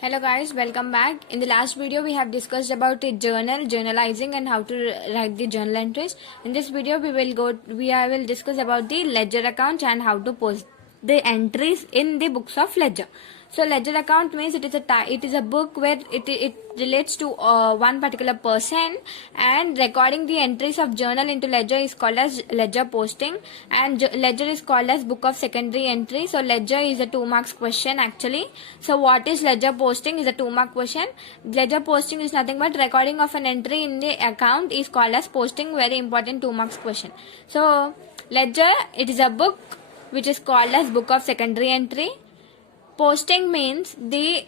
Hello guys, welcome back. In the last video we have discussed about a journalizing and how to write the journal entries. In this video I will discuss about the ledger account and how to post the entries in the books of ledger. So ledger account means it is a book where it relates to one particular person, and recording the entries of journal into ledger is called as ledger posting, and ledger is called as book of secondary entry. So ledger is a 2 marks question actually. So what is ledger posting is a 2 mark question. Ledger posting is nothing but recording of an entry in the account is called as posting, very important 2 marks question. So ledger, it is a book which is called as book of secondary entry. Posting means the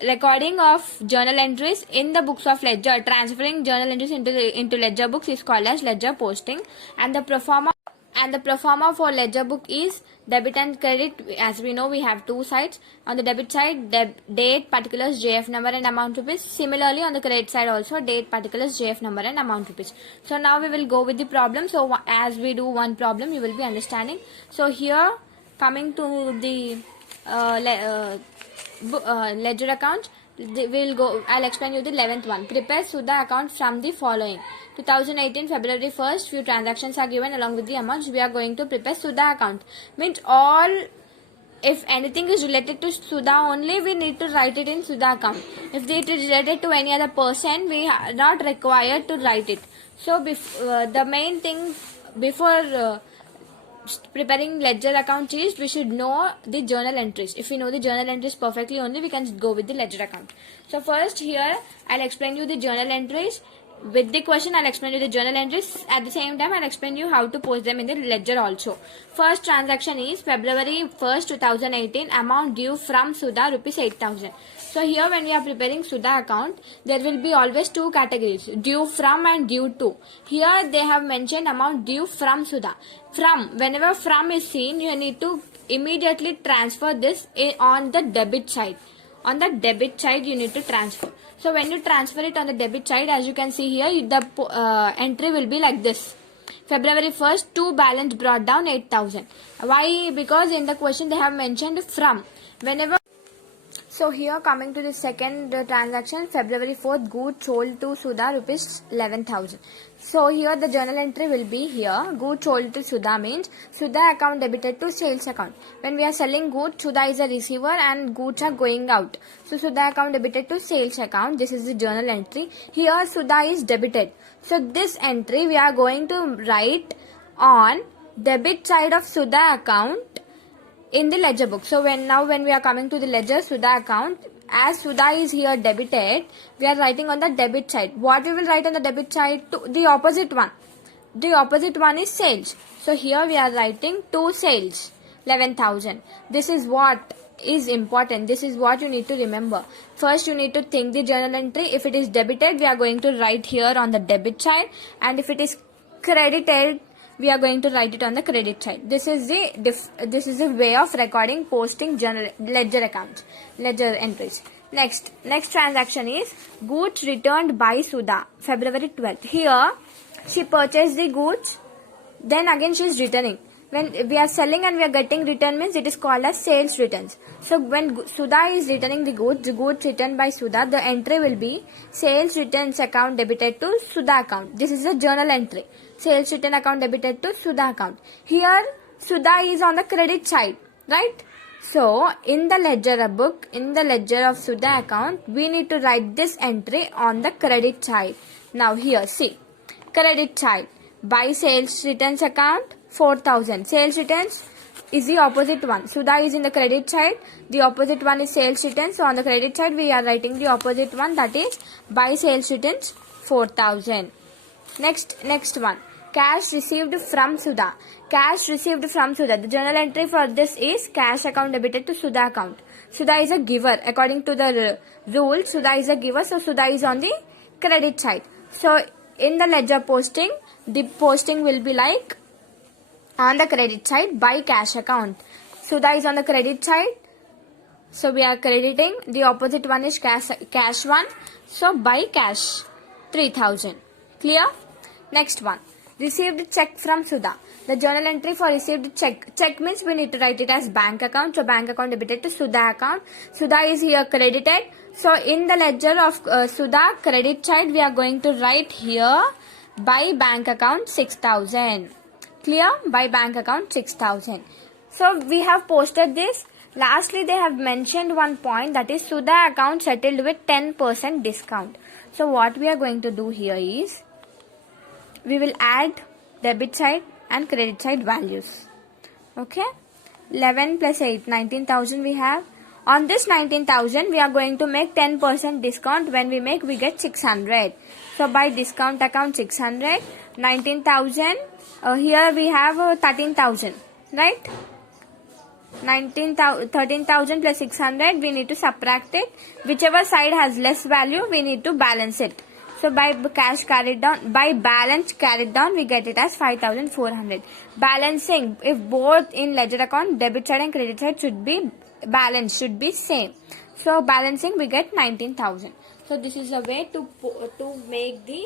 recording of journal entries in the books of ledger. Transferring journal entries into ledger books is called as ledger posting. And the proforma for ledger book is debit and credit. As we know, we have two sides. On the debit side, date, particulars, JF number and amount rupees. Similarly, on the credit side also, date, particulars, JF number and amount rupees. So now we will go with the problem. So as we do one problem, you will be understanding. So here, coming to the ledger account, I'll explain you the 11th one. Prepare Sudha account from the following. 2018 February 1st, few transactions are given along with the amounts. We are going to prepare Sudha account. Means if anything is related to Sudha only, we need to write it in Sudha account. If it is related to any other person, we are not required to write it. So the main thing before preparing ledger account is we should know the journal entries. If we know the journal entries perfectly only, we can go with the ledger account. So first here I'll explain you the journal entries. With the question, I'll explain you the journal entries. At the same time, I'll explain you how to post them in the ledger also. First transaction is February 1st, 2018. Amount due from Sudha rupees 8,000. So here when we are preparing Sudha account, there will be always two categories, due from and due to. Here they have mentioned amount due from Sudha. From, whenever from is seen, you need to immediately transfer this on the debit side. On the debit side, you need to transfer. So when you transfer it on the debit side, as you can see here, the entry will be like this. February 1st, to balance brought down 8,000. Why? Because in the question they have mentioned from. So here coming to the second transaction, February 4th, goods sold to Sudha rupees 11,000. So here the journal entry will be here. Goods sold to Sudha means Sudha account debited to sales account. When we are selling goods, Sudha is a receiver and goods are going out. So Sudha account debited to sales account. This is the journal entry. Here Sudha is debited. So this entry we are going to write on debit side of Sudha account in the ledger book. So when we are coming to the ledger Sudha account, as Sudha is here debited, we are writing on the debit side. What we will write on the debit side? The opposite one. The opposite one is sales. So here we are writing to sales 11,000. This is what is important. This is what you need to remember. First you need to think the journal entry. If it is debited, we are going to write here on the debit side, and if it is credited, we are going to write it on the credit side. This is the way of recording posting ledger accounts, ledger entries. Next transaction is goods returned by Sudha, February 12th. Here she purchased the goods, then again she is returning. When we are selling and we are getting return means it is called as sales returns. So when Sudha is returning the goods returned by Sudha, the entry will be sales returns account debited to Sudha account. This is a journal entry. Sales return account debited to Sudha account. Here Sudha is on the credit side, right? So in the ledger book, in the ledger of Sudha account, we need to write this entry on the credit side. Now here see, credit side, by sales returns account 4,000. Sales returns is the opposite one. Sudha is in the credit side. The opposite one is sales returns. So on the credit side, we are writing the opposite one, that is by sales returns 4,000. Next one. Cash received from Sudha. Cash received from Sudha. The journal entry for this is cash account debited to Sudha account. Sudha is a giver. According to the rule, Sudha is a giver. So Sudha is on the credit side. So in the ledger posting, the posting will be like on the credit side by cash account. Sudha is on the credit side. So we are crediting. The opposite one is cash one. So by cash 3,000. Clear? Next one. Received check from Sudha. The journal entry for received check. Check means we need to write it as bank account. So bank account debited to Sudha account. Sudha is here credited. So in the ledger of Sudha credit side, we are going to write here by bank account 6,000. Clear? By bank account 6,000. So we have posted this. Lastly, they have mentioned one point, that is Sudha account settled with 10% discount. So what we are going to do here is, we will add debit side and credit side values. Okay, 11 plus 8, 19,000 we have. On this 19,000, we are going to make 10% discount. When we make, we get 600. So by discount account 600, 19,000, here we have 13,000, right? 13,000 plus 600, we need to subtract it. Whichever side has less value, we need to balance it. So by cash carried down, by balance carried down, we get it as 5,400. Balancing, if both in ledger account, debit side and credit side should be balanced, should be same. So balancing, we get 19,000. So this is a way to make the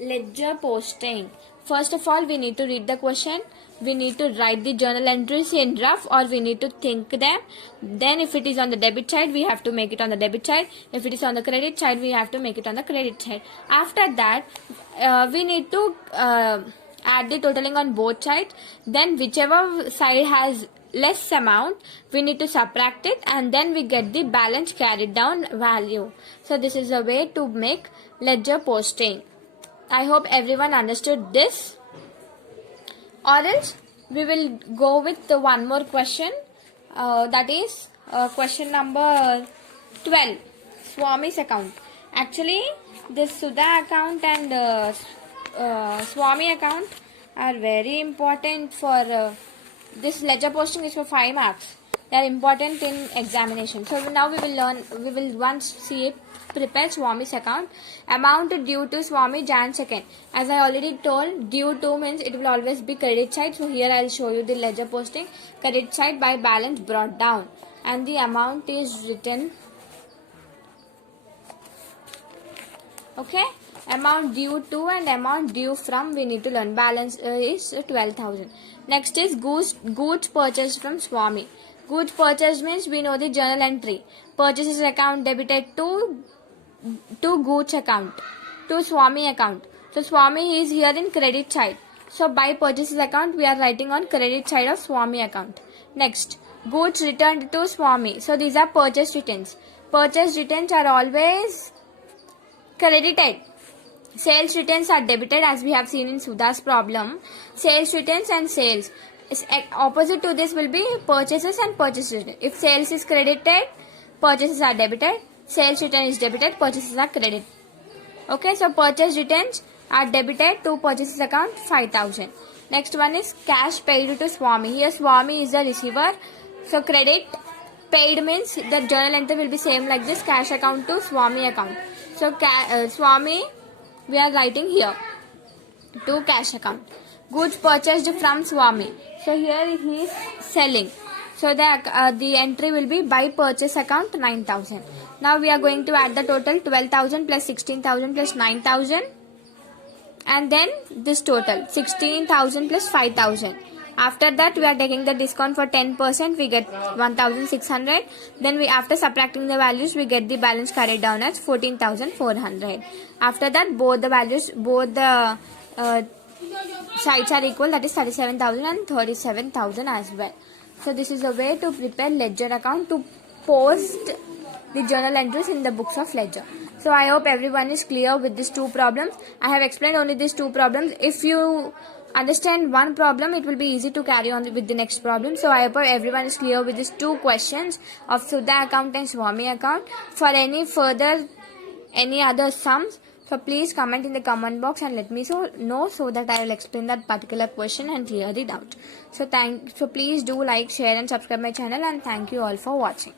ledger posting. First of all, we need to read the question. We need to write the journal entries in rough, or we need to think them. Then if it is on the debit side, we have to make it on the debit side. If it is on the credit side, we have to make it on the credit side. After that, we need to add the totaling on both sides. Then whichever side has less amount, we need to subtract it, and then we get the balance carried down value. So this is a way to make ledger posting. I hope everyone understood this. Or else we will go with one more question, that is question number 12, Swami's account. Actually, this Sudha account and Swami account are very important for this ledger posting is for 5 marks. They are important in examination. So now we will once see prepare Swami's account. Amount due to Swami Jan 2nd. As I already told, due to means it will always be credit side. So here I will show you the ledger posting. Credit side by balance brought down. And the amount is written. Okay. Amount due to and amount due from we need to learn. Balance is 12,000. Next is goods purchased from Swami. Goods purchased means we know the journal entry. Purchases account debited to goods account, to Swami account. So Swami is here in credit side. So by purchases account, we are writing on credit side of Swami account. Next, goods returned to Swami. So these are purchase returns. Purchase returns are always credited. Sales returns are debited, as we have seen in Sudha's problem. Sales returns and sales. Opposite to this will be purchases and purchase return. If sales is credited, purchases are debited. Sales return is debited, purchases are credited. Okay, so purchase returns are debited to purchases account 5,000. Next one is cash paid to Swami. Here Swami is the receiver. So credit paid means the journal entry will be same like this, cash account to Swami account. So Swami we are writing here to cash account. Goods purchased from Swami. So here he is selling. So the entry will be by purchase account 9,000. Now we are going to add the total 12,000 plus 16,000 plus 9,000. And then this total 16,000 plus 5,000. After that we are taking the discount for 10%. We get 1,600. Then we, after subtracting the values, we get the balance carried down as 14,400. After that both the values, both the sides are equal, that is 37,000 and 37,000 as well. So this is a way to prepare ledger account to post the journal entries in the books of ledger. So I hope everyone is clear with these two problems. I have explained only these two problems. If you understand one problem, it will be easy to carry on with the next problem. So I hope everyone is clear with these two questions of Sudha account and Swami account. For any other sums, so please comment in the comment box and let me know so that I will explain that particular question and clear the doubt. So please do like, share and subscribe my channel, and thank you all for watching.